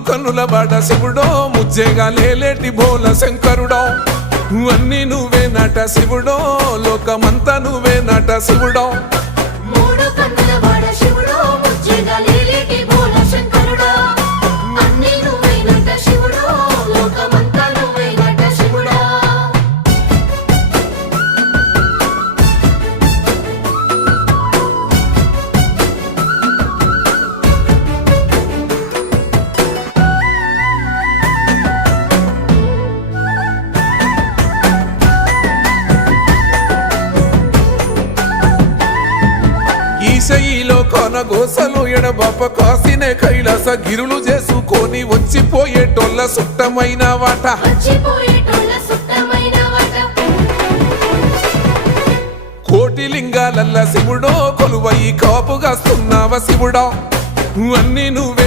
కన్నుల బాట శివుడో ముజ్జేగా లేలేటి బోల శంకరుడో అన్నీ నువ్వే నట శివుడో లోకమంతా నువ్వే నట శివుడో మూడు కన్నుల వాడ శివుడో ముజ్జేగా లేలేటి బోల శంకరుడో అన్నీ నువ్వే నట శివుడో లోకమంతా నువ్వే నట శివుడో ఈశయిలో కొనగోసలు ఎడబాప కాసినే కైలాస గిరులు చేసుకొని వచ్చిపోయేటోళ్ళ సుట్టమైన వాట వచ్చిపోయేటోళ్ళ సుట్టమైన వాట కోటి లింగాలల్ల శివుడో కొలువయి కాపుగాస్తున్నావ శివుడా అన్నీ నువ్వే